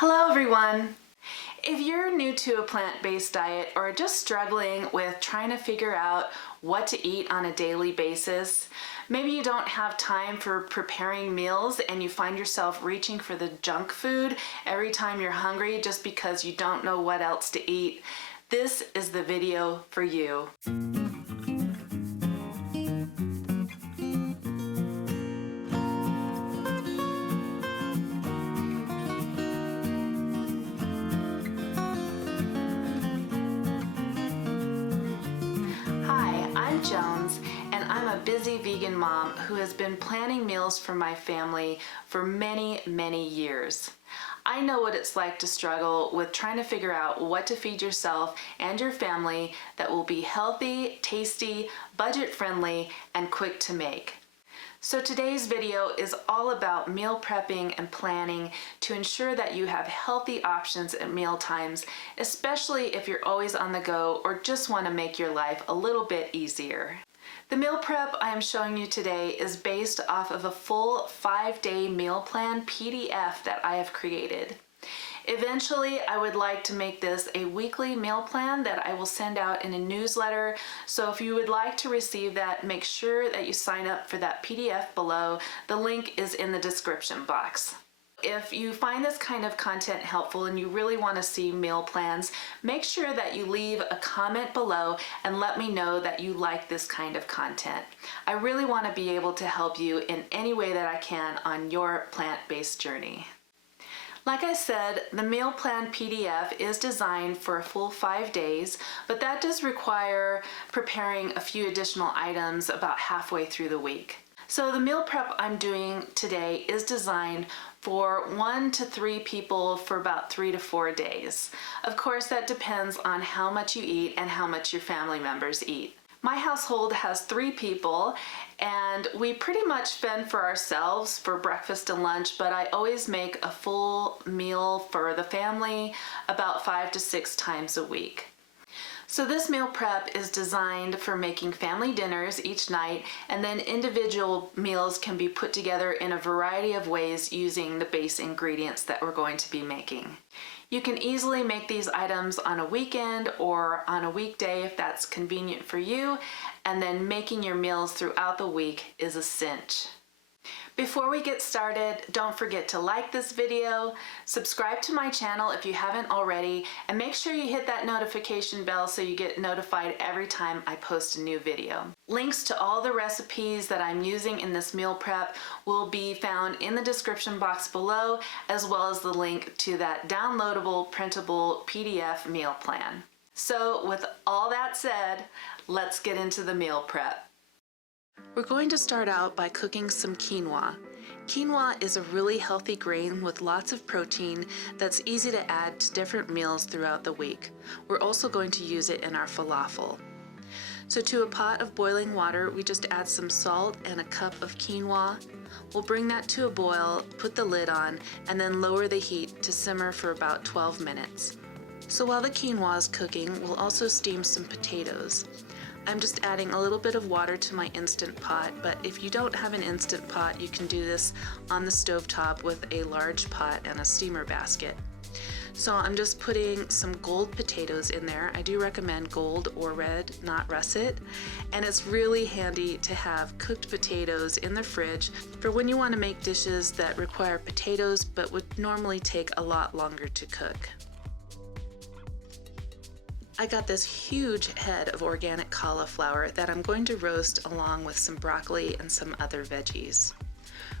Hello everyone! If you're new to a plant-based diet or just struggling with trying to figure out what to eat on a daily basis, maybe you don't have time for preparing meals and you find yourself reaching for the junk food every time you're hungry just because you don't know what else to eat, this is the video for you. I'm Jones, and I'm a busy vegan mom who has been planning meals for my family for many years. I know what it's like to struggle with trying to figure out what to feed yourself and your family that will be healthy, tasty, budget-friendly, and quick to make. So today's video is all about meal prepping and planning to ensure that you have healthy options at meal times, especially if you're always on the go or just want to make your life a little bit easier. The meal prep I am showing you today is based off of a full 5-day meal plan PDF that I have created. Eventually, I would like to make this a weekly meal plan that I will send out in a newsletter. So if you would like to receive that, make sure that you sign up for that PDF below. The link is in the description box. If you find this kind of content helpful and you really want to see meal plans, make sure that you leave a comment below and let me know that you like this kind of content. I really want to be able to help you in any way that I can on your plant-based journey. Like I said, the meal plan PDF is designed for a full 5 days, but that does require preparing a few additional items about halfway through the week. So the meal prep I'm doing today is designed for 1 to 3 people for about 3 to 4 days. Of course, that depends on how much you eat and how much your family members eat. My household has 3 people and we pretty much fend for ourselves for breakfast and lunch, but I always make a full meal for the family about 5 to 6 times a week. So this meal prep is designed for making family dinners each night, and then individual meals can be put together in a variety of ways using the base ingredients that we're going to be making. You can easily make these items on a weekend or on a weekday if that's convenient for you, and then making your meals throughout the week is a cinch. Before we get started, don't forget to like this video, subscribe to my channel if you haven't already, and make sure you hit that notification bell so you get notified every time I post a new video. Links to all the recipes that I'm using in this meal prep will be found in the description box below, as well as the link to that downloadable, printable PDF meal plan. So with all that said, let's get into the meal prep. We're going to start out by cooking some quinoa. Quinoa is a really healthy grain with lots of protein that's easy to add to different meals throughout the week. We're also going to use it in our falafel. So to a pot of boiling water, we just add some salt and a cup of quinoa. We'll bring that to a boil, put the lid on, and then lower the heat to simmer for about 12 minutes. So while the quinoa is cooking, we'll also steam some potatoes. I'm just adding a little bit of water to my Instant Pot, but if you don't have an Instant Pot, you can do this on the stovetop with a large pot and a steamer basket. So I'm just putting some gold potatoes in there. I do recommend gold or red, not russet. And it's really handy to have cooked potatoes in the fridge for when you want to make dishes that require potatoes but would normally take a lot longer to cook. I got this huge head of organic cauliflower that I'm going to roast along with some broccoli and some other veggies.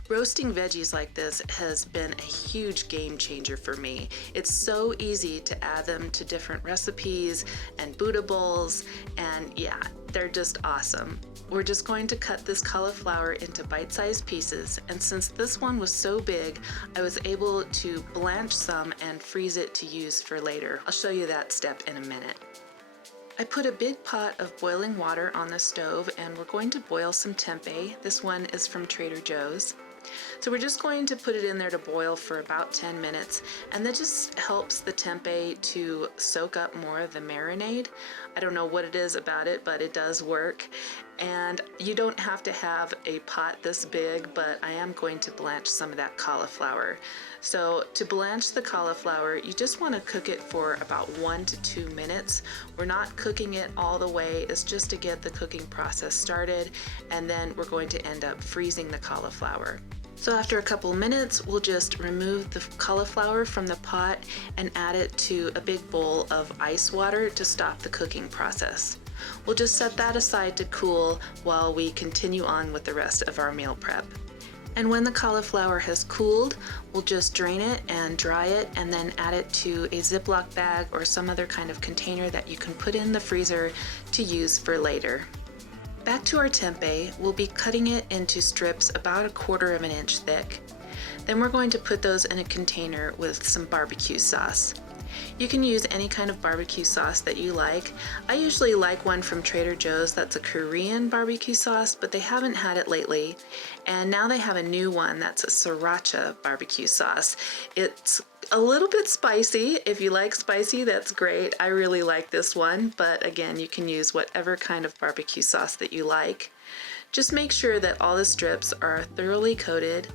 Roasting veggies like this has been a huge game changer for me. It's so easy to add them to different recipes and Buddha bowls, and yeah, they're just awesome. We're just going to cut this cauliflower into bite-sized pieces, and since this one was so big, I was able to blanch some and freeze it to use for later. I'll show you that step in a minute. I put a big pot of boiling water on the stove and we're going to boil some tempeh. This one is from Trader Joe's. So we're just going to put it in there to boil for about 10 minutes, and that just helps the tempeh to soak up more of the marinade. I don't know what it is about it, but it does work. And you don't have to have a pot this big, but I am going to blanch some of that cauliflower. So to blanch the cauliflower, you just want to cook it for about 1 to 2 minutes. We're not cooking it all the way, it's just to get the cooking process started, and then we're going to end up freezing the cauliflower. So after a couple minutes, we'll just remove the cauliflower from the pot and add it to a big bowl of ice water to stop the cooking process. We'll just set that aside to cool while we continue on with the rest of our meal prep. And when the cauliflower has cooled, we'll just drain it and dry it and then add it to a Ziploc bag or some other kind of container that you can put in the freezer to use for later. Back to our tempeh, we'll be cutting it into strips about 1/4 of an inch thick. Then we're going to put those in a container with some barbecue sauce. You can use any kind of barbecue sauce that you like. I usually like one from Trader Joe's that's a Korean barbecue sauce, but they haven't had it lately. And now they have a new one that's a sriracha barbecue sauce. It's a little bit spicy. If you like spicy, that's great. I really like this one, but again, you can use whatever kind of barbecue sauce that you like. Just make sure that all the strips are thoroughly coated.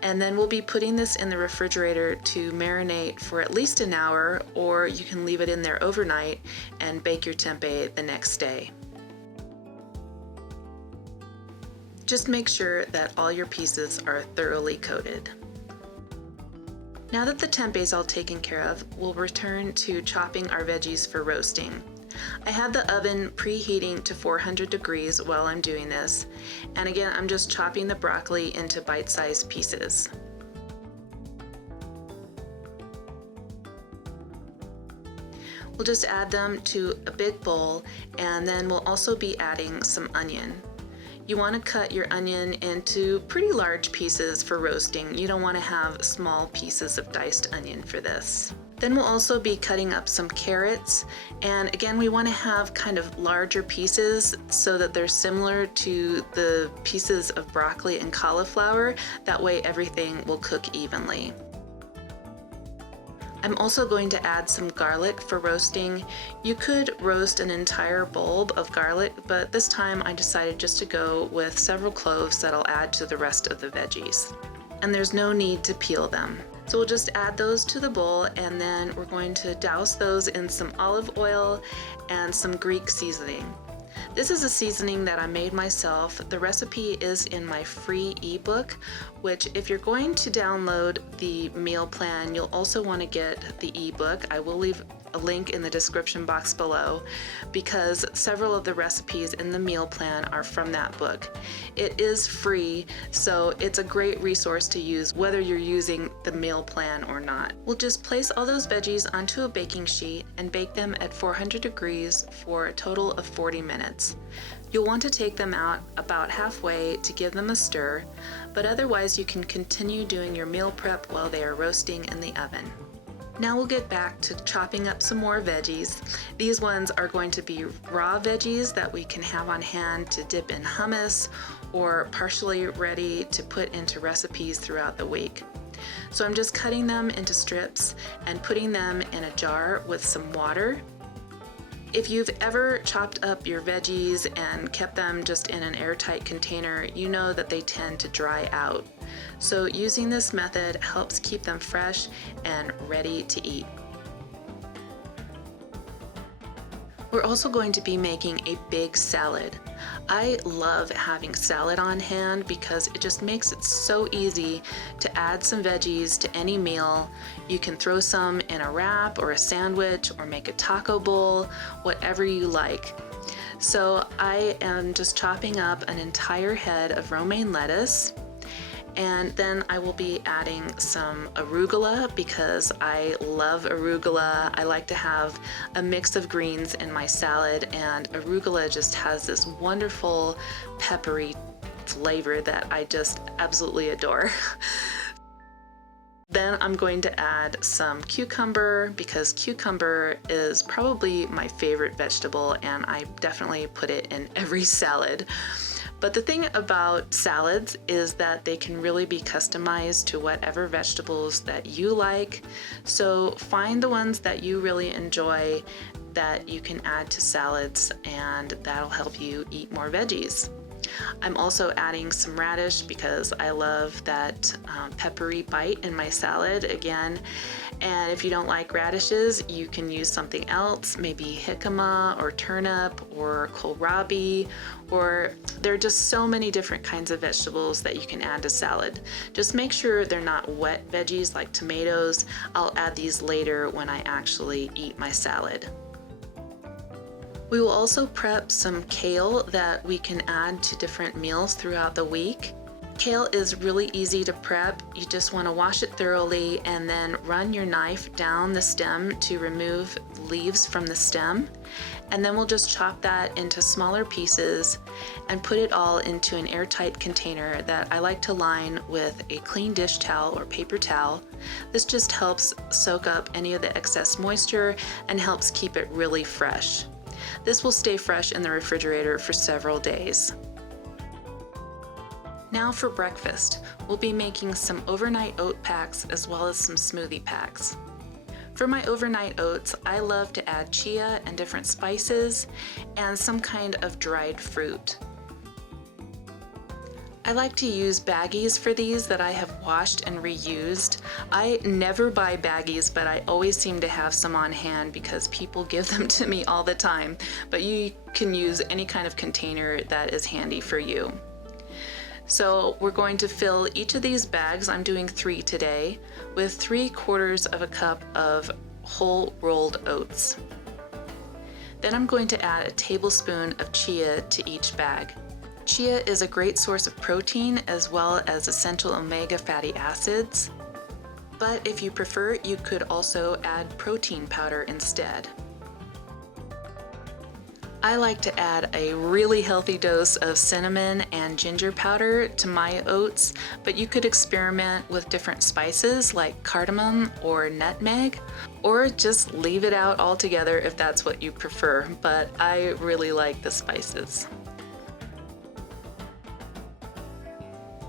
And then we'll be putting this in the refrigerator to marinate for at least an hour, or you can leave it in there overnight and bake your tempeh the next day. Just make sure that all your pieces are thoroughly coated. Now that the tempeh is all taken care of, we'll return to chopping our veggies for roasting. I have the oven preheating to 400 degrees while I'm doing this. And again, I'm just chopping the broccoli into bite-sized pieces. We'll just add them to a big bowl, and then we'll also be adding some onion. You want to cut your onion into pretty large pieces for roasting. You don't want to have small pieces of diced onion for this. Then we'll also be cutting up some carrots, and again we want to have kind of larger pieces so that they're similar to the pieces of broccoli and cauliflower. That way everything will cook evenly. I'm also going to add some garlic for roasting. You could roast an entire bulb of garlic, but this time I decided just to go with several cloves that I'll add to the rest of the veggies. And there's no need to peel them. So we'll just add those to the bowl, and then we're going to douse those in some olive oil and some Greek seasoning. This is a seasoning that I made myself. The recipe is in my free ebook, which if you're going to download the meal plan, you'll also want to get the ebook. I will leave a link in the description box below because several of the recipes in the meal plan are from that book. It is free, so it's a great resource to use whether you're using the meal plan or not. We'll just place all those veggies onto a baking sheet and bake them at 400 degrees for a total of 40 minutes. You'll want to take them out about halfway to give them a stir, but otherwise you can continue doing your meal prep while they are roasting in the oven. Now we'll get back to chopping up some more veggies. These ones are going to be raw veggies that we can have on hand to dip in hummus or partially ready to put into recipes throughout the week. So I'm just cutting them into strips and putting them in a jar with some water. If you've ever chopped up your veggies and kept them just in an airtight container, you know that they tend to dry out. So using this method helps keep them fresh and ready to eat. We're also going to be making a big salad. I love having salad on hand because it just makes it so easy to add some veggies to any meal. You can throw some in a wrap or a sandwich or make a taco bowl, whatever you like. So I am just chopping up an entire head of romaine lettuce. And then I will be adding some arugula because I love arugula. I like to have a mix of greens in my salad, and arugula just has this wonderful peppery flavor that I just absolutely adore. Then I'm going to add some cucumber because cucumber is probably my favorite vegetable and I definitely put it in every salad. But the thing about salads is that they can really be customized to whatever vegetables that you like. So find the ones that you really enjoy that you can add to salads, and that'll help you eat more veggies. I'm also adding some radish because I love that peppery bite in my salad again. And if you don't like radishes, you can use something else, maybe jicama or turnip or kohlrabi, or there are just so many different kinds of vegetables that you can add to salad. Just make sure they're not wet veggies like tomatoes. I'll add these later when I actually eat my salad. We will also prep some kale that we can add to different meals throughout the week. Kale is really easy to prep. You just want to wash it thoroughly and then run your knife down the stem to remove leaves from the stem. And then we'll just chop that into smaller pieces and put it all into an airtight container that I like to line with a clean dish towel or paper towel. This just helps soak up any of the excess moisture and helps keep it really fresh. This will stay fresh in the refrigerator for several days. Now for breakfast, we'll be making some overnight oat packs as well as some smoothie packs. For my overnight oats, I love to add chia and different spices and some kind of dried fruit. I like to use baggies for these that I have washed and reused. I never buy baggies, but I always seem to have some on hand because people give them to me all the time. But you can use any kind of container that is handy for you. So we're going to fill each of these bags, I'm doing 3 today, with 3/4 of a cup of whole rolled oats. Then I'm going to add a tablespoon of chia to each bag. Chia is a great source of protein as well as essential omega fatty acids, but if you prefer, you could also add protein powder instead. I like to add a really healthy dose of cinnamon and ginger powder to my oats, but you could experiment with different spices like cardamom or nutmeg, or just leave it out altogether if that's what you prefer, but I really like the spices.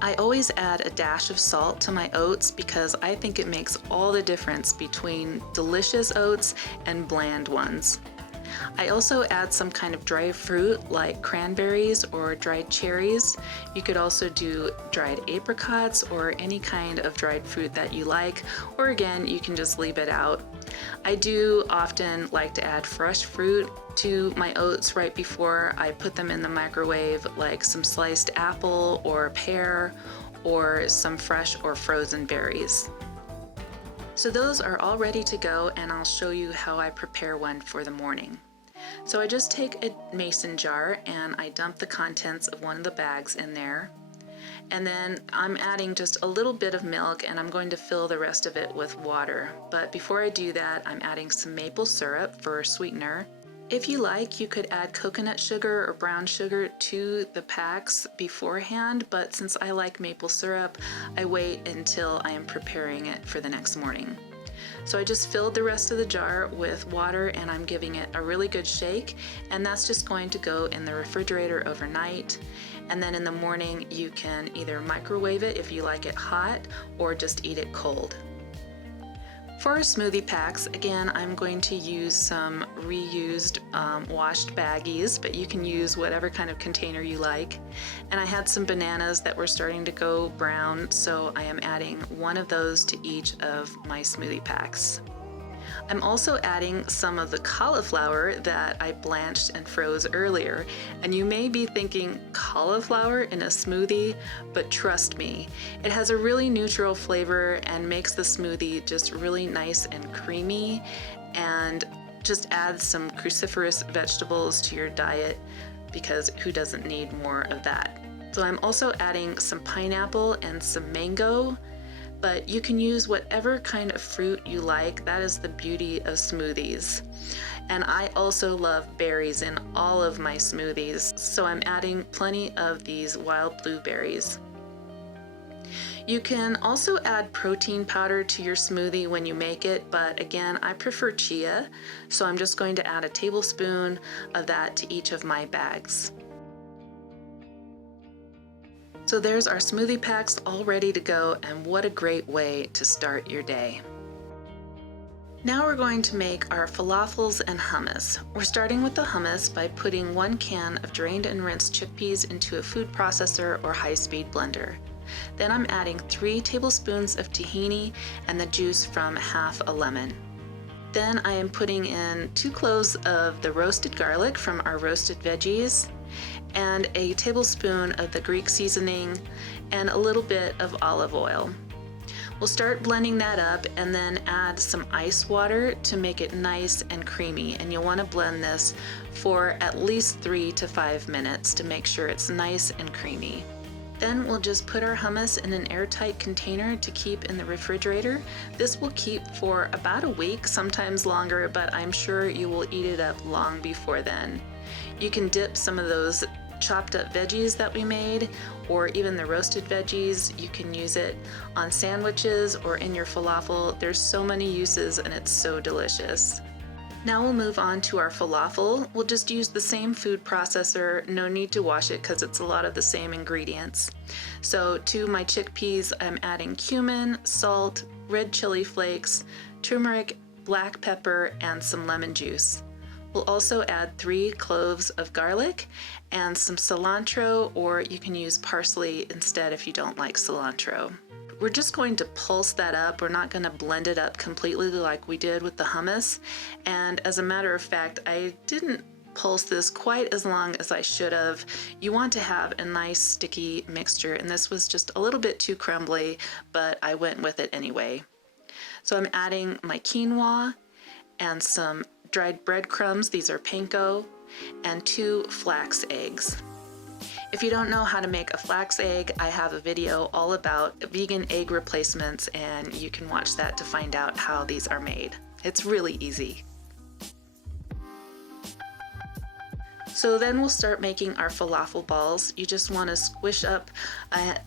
I always add a dash of salt to my oats because I think it makes all the difference between delicious oats and bland ones. I also add some kind of dried fruit like cranberries or dried cherries. You could also do dried apricots or any kind of dried fruit that you like, or again, you can just leave it out. I do often like to add fresh fruit to my oats right before I put them in the microwave, like some sliced apple or pear or some fresh or frozen berries. So those are all ready to go, and I'll show you how I prepare one for the morning. So I just take a mason jar and I dump the contents of one of the bags in there. And then I'm adding just a little bit of milk, and I'm going to fill the rest of it with water. But before I do that, I'm adding some maple syrup for a sweetener. If you like, you could add coconut sugar or brown sugar to the packs beforehand, but since I like maple syrup, I wait until I am preparing it for the next morning. So I just filled the rest of the jar with water, and I'm giving it a really good shake, and that's just going to go in the refrigerator overnight. And then in the morning you can either microwave it if you like it hot, or just eat it cold. For our smoothie packs, again, I'm going to use some reused washed baggies, but you can use whatever kind of container you like. And I had some bananas that were starting to go brown, so I am adding one of those to each of my smoothie packs. I'm also adding some of the cauliflower that I blanched and froze earlier. And you may be thinking, cauliflower in a smoothie? But trust me, it has a really neutral flavor and makes the smoothie just really nice and creamy, and just adds some cruciferous vegetables to your diet, because who doesn't need more of that? So I'm also adding some pineapple and some mango, but you can use whatever kind of fruit you like. That is the beauty of smoothies. And I also love berries in all of my smoothies, so I'm adding plenty of these wild blueberries. You can also add protein powder to your smoothie when you make it, but again, I prefer chia, so I'm just going to add a tablespoon of that to each of my bags. So there's our smoothie packs all ready to go, and what a great way to start your day. Now we're going to make our falafels and hummus. We're starting with the hummus by putting 1 can of drained and rinsed chickpeas into a food processor or high-speed blender. Then I'm adding 3 tablespoons of tahini and the juice from half a lemon. Then I am putting in 2 cloves of the roasted garlic from our roasted veggies, and a tablespoon of the Greek seasoning, and a little bit of olive oil. We'll start blending that up and then add some ice water to make it nice and creamy, and you'll want to blend this for at least 3 to 5 minutes to make sure it's nice and creamy. Then we'll just put our hummus in an airtight container to keep in the refrigerator. This will keep for about a week, sometimes longer, but I'm sure you will eat it up long before then. You can dip some of those chopped up veggies that we made, or even the roasted veggies. You can use it on sandwiches or in your falafel. There's so many uses and it's so delicious. Now we'll move on to our falafel. We'll just use the same food processor. No need to wash it because it's a lot of the same ingredients. So to my chickpeas, I'm adding cumin, salt, red chili flakes, turmeric, black pepper, and some lemon juice. We'll also add 3 cloves of garlic and some cilantro, or you can use parsley instead if you don't like cilantro. We're just going to pulse that up. We're not going to blend it up completely like we did with the hummus. And as a matter of fact, I didn't pulse this quite as long as I should have. You want to have a nice sticky mixture, and this was just a little bit too crumbly, but I went with it anyway. So I'm adding my quinoa and some dried breadcrumbs, these are panko, and 2 flax eggs. If you don't know how to make a flax egg, I have a video all about vegan egg replacements, and you can watch that to find out how these are made. It's really easy. So then we'll start making our falafel balls. You just want to squish up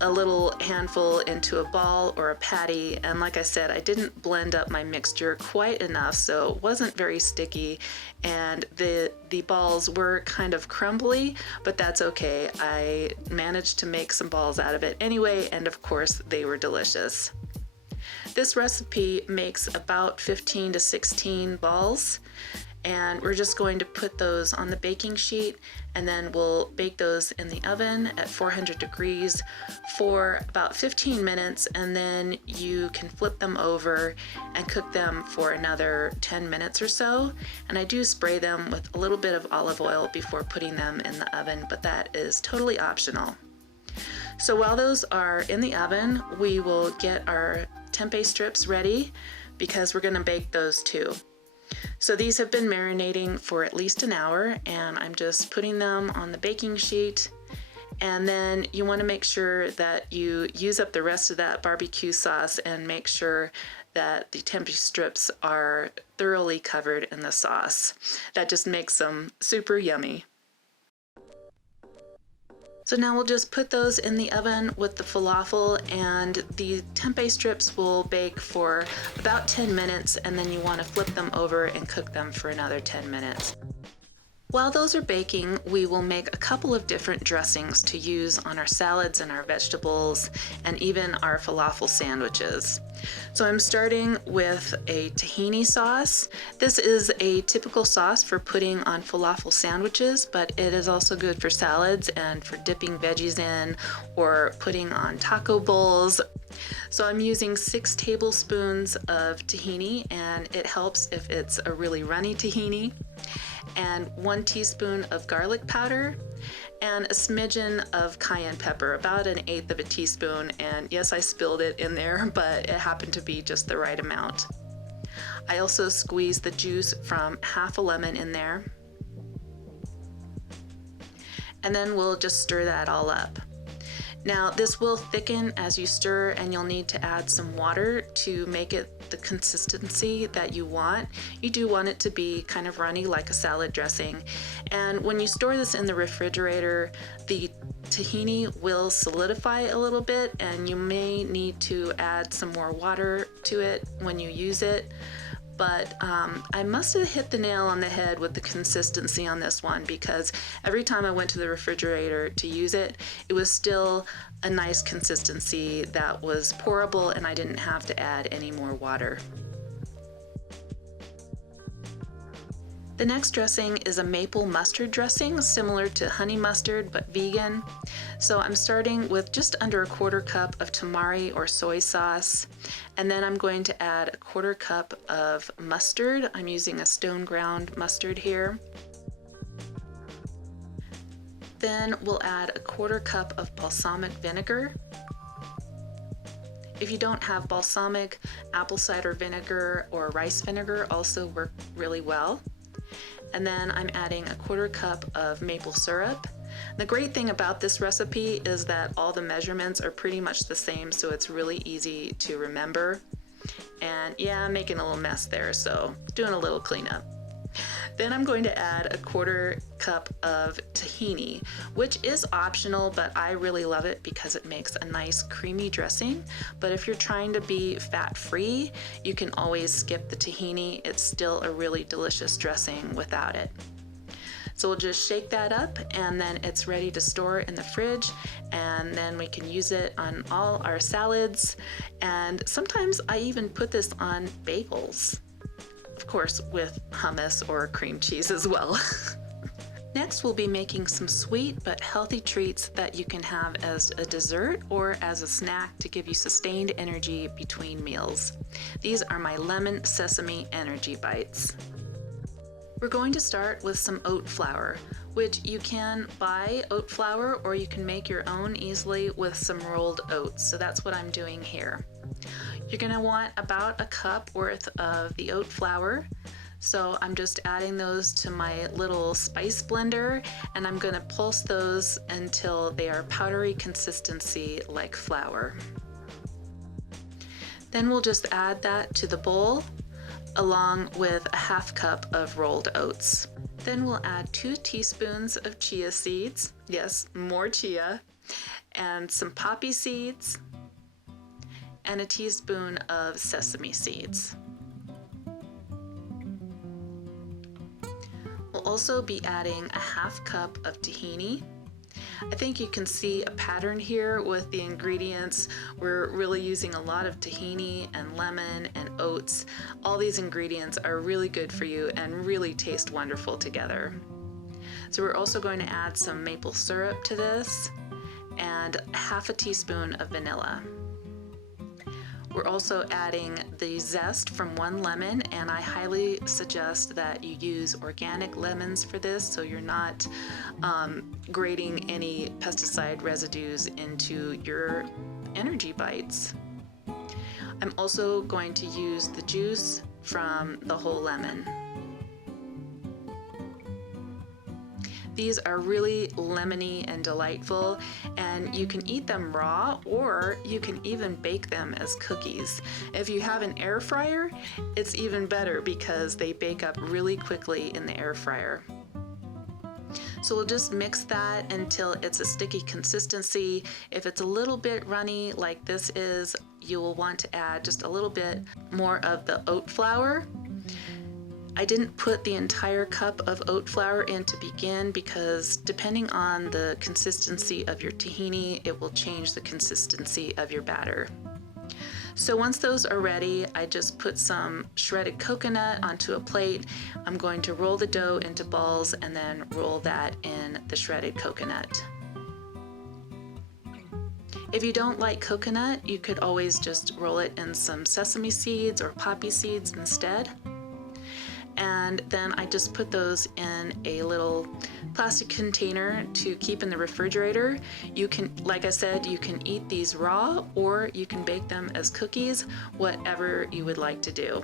a little handful into a ball or a patty, and like I said, I didn't blend up my mixture quite enough, so it wasn't very sticky, and the balls were kind of crumbly, but that's okay. I managed to make some balls out of it anyway, and of course they were delicious. This recipe makes about 15 to 16 balls, and we're just going to put those on the baking sheet, and then we'll bake those in the oven at 400 degrees for about 15 minutes, and then you can flip them over and cook them for another 10 minutes or so. And I do spray them with a little bit of olive oil before putting them in the oven, but that is totally optional. So while those are in the oven, we will get our tempeh strips ready because we're going to bake those too. So these have been marinating for at least an hour, and I'm just putting them on the baking sheet. And then you want to make sure that you use up the rest of that barbecue sauce and make sure that the tempeh strips are thoroughly covered in the sauce. That just makes them super yummy. So now we'll just put those in the oven with the falafel, and the tempeh strips will bake for about 10 minutes, and then you want to flip them over and cook them for another 10 minutes. While those are baking, we will make a couple of different dressings to use on our salads and our vegetables and even our falafel sandwiches. So I'm starting with a tahini sauce. This is a typical sauce for putting on falafel sandwiches, but it is also good for salads and for dipping veggies in or putting on taco bowls. So I'm using 6 tablespoons of tahini, and it helps if it's a really runny tahini, and 1 teaspoon of garlic powder, and a smidgen of cayenne pepper, about 1/8 of a teaspoon. And yes, I spilled it in there, but it happened to be just the right amount. I also squeezed the juice from half a lemon in there. And then we'll just stir that all up. Now this will thicken as you stir, and you'll need to add some water to make it the consistency that you want. You do want it to be kind of runny like a salad dressing. And when you store this in the refrigerator, the tahini will solidify a little bit, and you may need to add some more water to it when you use it. but I must have hit the nail on the head with the consistency on this one, because every time I went to the refrigerator to use it, it was still a nice consistency that was pourable and I didn't have to add any more water. The next dressing is a maple mustard dressing, similar to honey mustard but vegan. So I'm starting with just under a 1/4 cup of tamari or soy sauce, and then I'm going to add a 1/4 cup of mustard. I'm using a stone ground mustard here. Then we'll add a 1/4 cup of balsamic vinegar. If you don't have balsamic, apple cider vinegar or rice vinegar also work really well. And then I'm adding a 1/4 cup of maple syrup. The great thing about this recipe is that all the measurements are pretty much the same, so it's really easy to remember. And yeah, I'm making a little mess there, so doing a little cleanup. Then I'm going to add a 1/4 cup of tahini, which is optional, but I really love it because it makes a nice creamy dressing. But if you're trying to be fat-free, you can always skip the tahini. It's still a really delicious dressing without it. So we'll just shake that up, and then it's ready to store in the fridge, and then we can use it on all our salads. And sometimes I even put this on bagels. Of course, with hummus or cream cheese as well. Next, we'll be making some sweet but healthy treats that you can have as a dessert or as a snack to give you sustained energy between meals. These are my lemon sesame energy bites. We're going to start with some oat flour, which you can buy oat flour or you can make your own easily with some rolled oats. So that's what I'm doing here. You're going to want about a cup worth of the oat flour. So I'm just adding those to my little spice blender, and I'm going to pulse those until they are powdery consistency like flour. Then we'll just add that to the bowl along with a 1/2 cup of rolled oats. Then we'll add 2 teaspoons of chia seeds, yes, more chia, and some poppy seeds, and a teaspoon of sesame seeds. We'll also be adding a 1/2 cup of tahini. I think you can see a pattern here with the ingredients. We're really using a lot of tahini and lemon and oats. All these ingredients are really good for you and really taste wonderful together. So we're also going to add some maple syrup to this and 1/2 teaspoon of vanilla. We're also adding the zest from 1 lemon, and I highly suggest that you use organic lemons for this so you're not grating any pesticide residues into your energy bites. I'm also going to use the juice from the whole lemon. These are really lemony and delightful, and you can eat them raw or you can even bake them as cookies. If you have an air fryer, it's even better because they bake up really quickly in the air fryer. So we'll just mix that until it's a sticky consistency. If it's a little bit runny like this is, you will want to add just a little bit more of the oat flour. I didn't put the entire cup of oat flour in to begin because depending on the consistency of your tahini, it will change the consistency of your batter. So once those are ready, I just put some shredded coconut onto a plate. I'm going to roll the dough into balls and then roll that in the shredded coconut. If you don't like coconut, you could always just roll it in some sesame seeds or poppy seeds instead. And then I just put those in a little plastic container to keep in the refrigerator. You can, like I said, you can eat these raw or you can bake them as cookies, whatever you would like to do.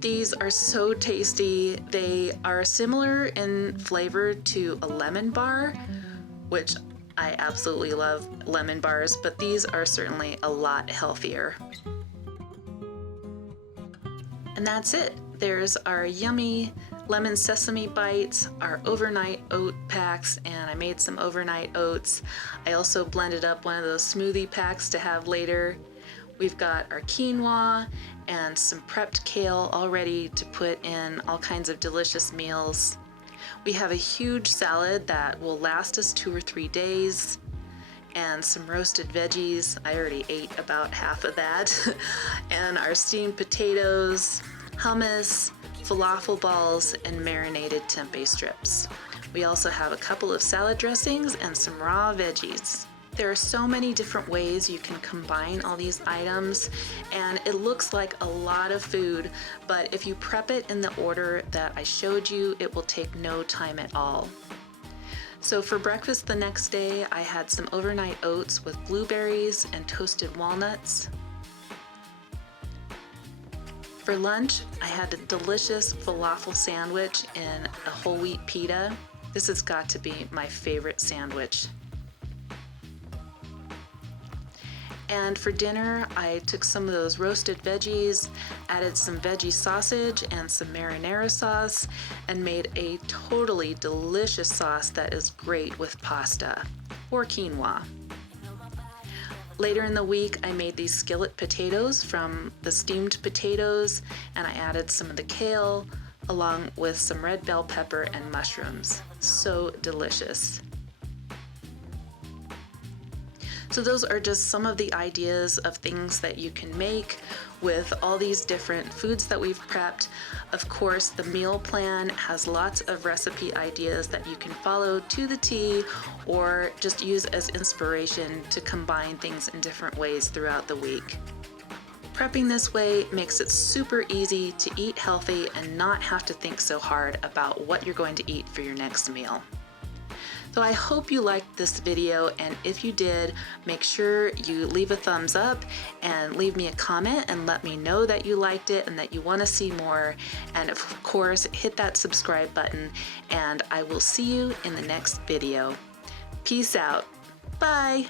These are so tasty. They are similar in flavor to a lemon bar, which I absolutely love lemon bars, but these are certainly a lot healthier. And that's it. There's our yummy lemon sesame bites, our overnight oat packs, and I made some overnight oats. I also blended up one of those smoothie packs to have later. We've got our quinoa and some prepped kale all ready to put in all kinds of delicious meals. We have a huge salad that will last us 2 or 3 days, and some roasted veggies. I already ate about half of that. And our steamed potatoes, hummus, falafel balls, and marinated tempeh strips. We also have a couple of salad dressings and some raw veggies. There are so many different ways you can combine all these items, and it looks like a lot of food, but if you prep it in the order that I showed you, it will take no time at all. So for breakfast the next day, I had some overnight oats with blueberries and toasted walnuts. For lunch, I had a delicious falafel sandwich in a whole wheat pita. This has got to be my favorite sandwich. And for dinner, I took some of those roasted veggies, added some veggie sausage and some marinara sauce, and made a totally delicious sauce that is great with pasta or quinoa. Later in the week, I made these skillet potatoes from the steamed potatoes, and I added some of the kale along with some red bell pepper and mushrooms. So delicious. So those are just some of the ideas of things that you can make with all these different foods that we've prepped. Of course, the meal plan has lots of recipe ideas that you can follow to the T or just use as inspiration to combine things in different ways throughout the week. Prepping this way makes it super easy to eat healthy and not have to think so hard about what you're going to eat for your next meal. So I hope you liked this video, and if you did, make sure you leave a thumbs up and leave me a comment and let me know that you liked it and that you want to see more. And of course, hit that subscribe button, and I will see you in the next video. Peace out. Bye.